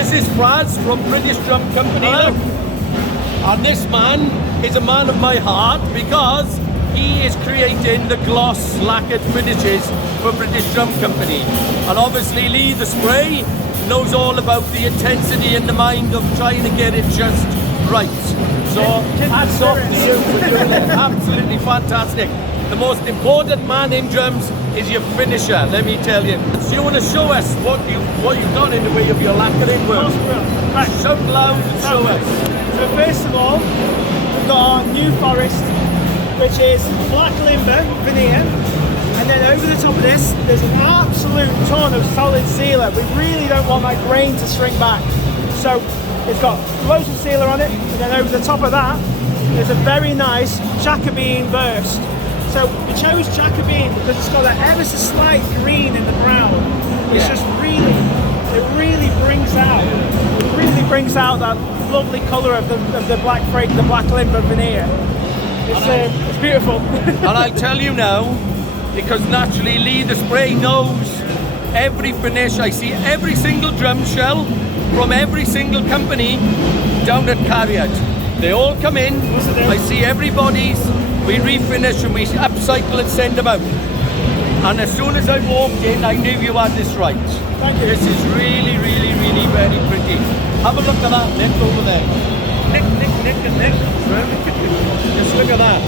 This is Fraz from British Drum Company. Hello. And this man is a man of my heart because he is creating the gloss lacquered finishes for British Drum Company. And obviously Lee the Spray knows all about the intensity in the mind of trying to get it just right. So hats off to you for doing it. Absolutely fantastic. The most important man in drums is your finisher, let me tell you. So you want to show us what you've done in the way of your lacquering work? Right. Shout loud and show us. So first of all, we've got our New Forest, which is black Limbo veneer, and then over the top of this, there's an absolute ton of solid sealer. We really don't want that grain to shrink back. So it's got loads of sealer on it, and then over the top of that, there's a very nice Jacobine burst. So we chose Jacobine because it's got that ever so slight green in the brown, which just really brings out that lovely colour of the black frake, the black Limbo veneer. It's beautiful. And I'll tell you now, because naturally Lee the Spray knows every finish. I see every single drum shell from every single company down at Cariad. They all come in, I see everybody's, we refinish and we upcycle and send them out. And as soon as I walked in, I knew you had this right. Thank you. This is really very pretty. Have a look at that, Nick, over there. Nick. Just look at that.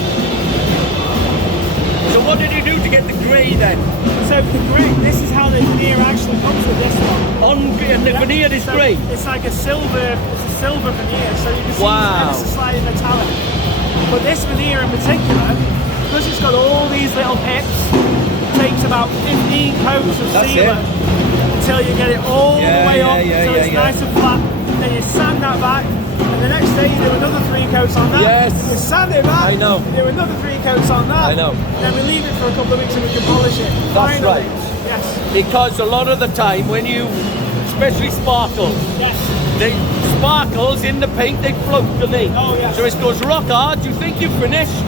So what did you do to get the grey then? So the grey, this is how the veneer actually comes with this one. And the veneer is grey? It's like a silver veneer, so you can see Wow. it's slightly metallic. But this veneer in particular, because it's got all these little pips, it takes about 15 coats of sealer until you get it all the way up, so it's nice and flat. Then you sand that back, and the next day you do another 3 coats on that. Yes. You sand it back, I know. you do another 3 coats on that. I know. And then we leave it for a couple of weeks and we can polish it. That's Finally. right. Yes. Because a lot of the time when you, especially sparkles, Yes. they sparkles in the paint, they float, don't they? Oh, yes. So it goes rock hard, you think you've finished,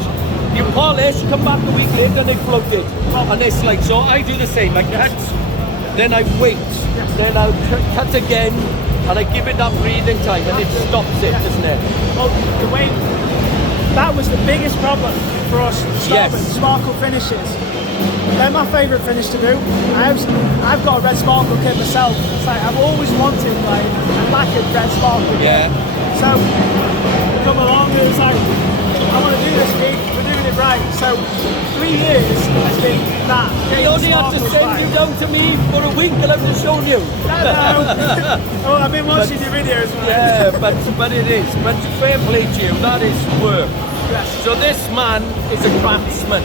you polish, come back a week later and they floated. And they slide. So I do the same, I cut, then I wait, then I'll cut again, and I give it that breathing time and it stops it, doesn't it? Well, the way that was the biggest problem for us to start with, sparkle finishes. They're my favourite finish to do. I've got a red sparkle kit myself. It's like I've always wanted like a lacquered red sparkle kit. Yeah. So we come along and it's like, I want to do this gig, we're doing it right. So 3 years has been that. They only have to send you down to me for a week and I've just shown you. No. Oh, I've been watching your videos. Yeah, but it is. But fair play to you, that is work. Yes. So this man is a craftsman,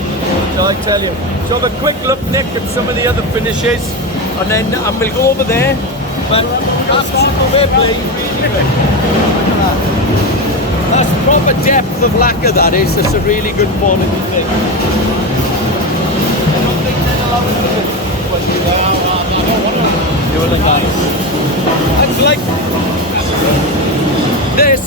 so I tell you. So have a quick look, Nick, at some of the other finishes, and then we'll go over there. But absolute fair play, really good. Look at that. That's proper depth of lacquer, that is. That's a really good quality thing. I don't think they'll allow us to do it. I don't want to do it like that. It's like this.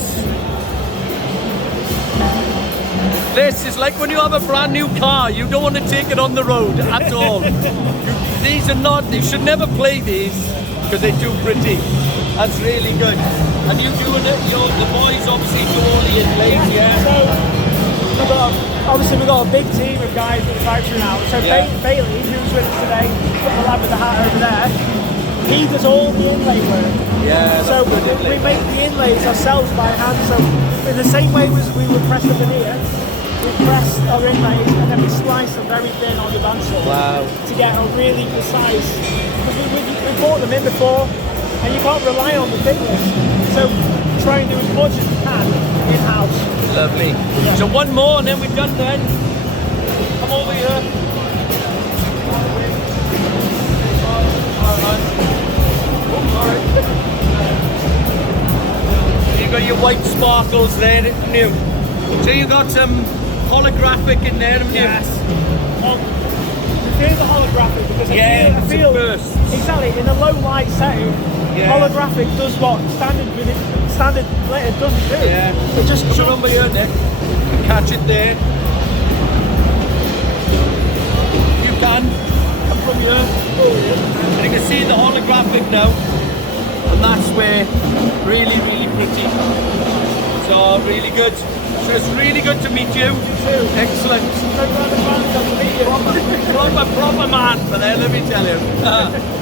This is like when you have a brand new car, you don't want to take it on the road at all. These are not, you should never play these because they're too pretty. That's really good. And you doing it, the boys obviously do all the inlays, So obviously we've got a big team of guys at the factory now. So Bailey, who's with us today, the lad with the hat over there, he does all the inlay work. Yeah, so we make the inlays ourselves by hand. So in the same way as we would press the veneer, we press our inlays and then we slice them very thin on the bandsaw. Wow. To get a really precise. Because we bought them in before, and you can't rely on the thickness. So try and do as much as you can in-house. Lovely. Yeah. So one more and then we're done then. Come over here. You got your white sparkles there, haven't you? So you got some holographic in there, haven't you? Yes. Well, we feel the holographic because I feel exactly in a low light setting. Holographic does what standard glitter doesn't do. Yeah. It just put it over here, Nick. Catch it there. You can. Come from here. And you can see the holographic now. And that's where really, really pretty. So really good. So it's really good to meet you. Excellent. Proper man, but let me tell you.